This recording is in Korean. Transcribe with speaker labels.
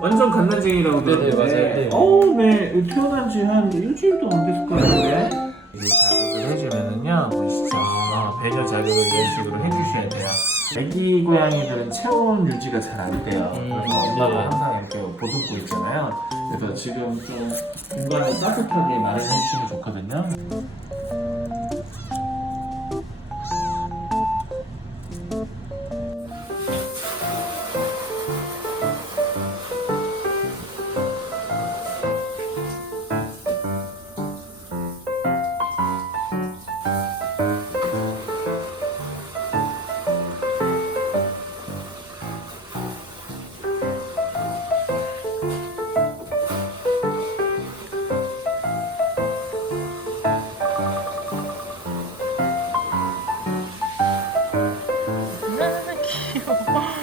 Speaker 1: 완전 갓난쟁이라고
Speaker 2: 네네,
Speaker 1: 그러는데.
Speaker 2: 맞아요. 네.
Speaker 1: 어우 네. 태어난 지 한 일주일도 안 됐을 거예요 이제 자극을 해주면은요 보시죠 어, 배려 자극을 이런 식으로 해주셔야 돼요. 애기 고양이들은 체온 유지가 잘 안 돼요.
Speaker 2: 음,
Speaker 1: 그래서 엄마가
Speaker 2: 네.
Speaker 1: 항상 이렇게 보듬고 있잖아요. 그래서 지금 좀 공간을 따뜻하게 마련해 주시면 좋거든요 有吗？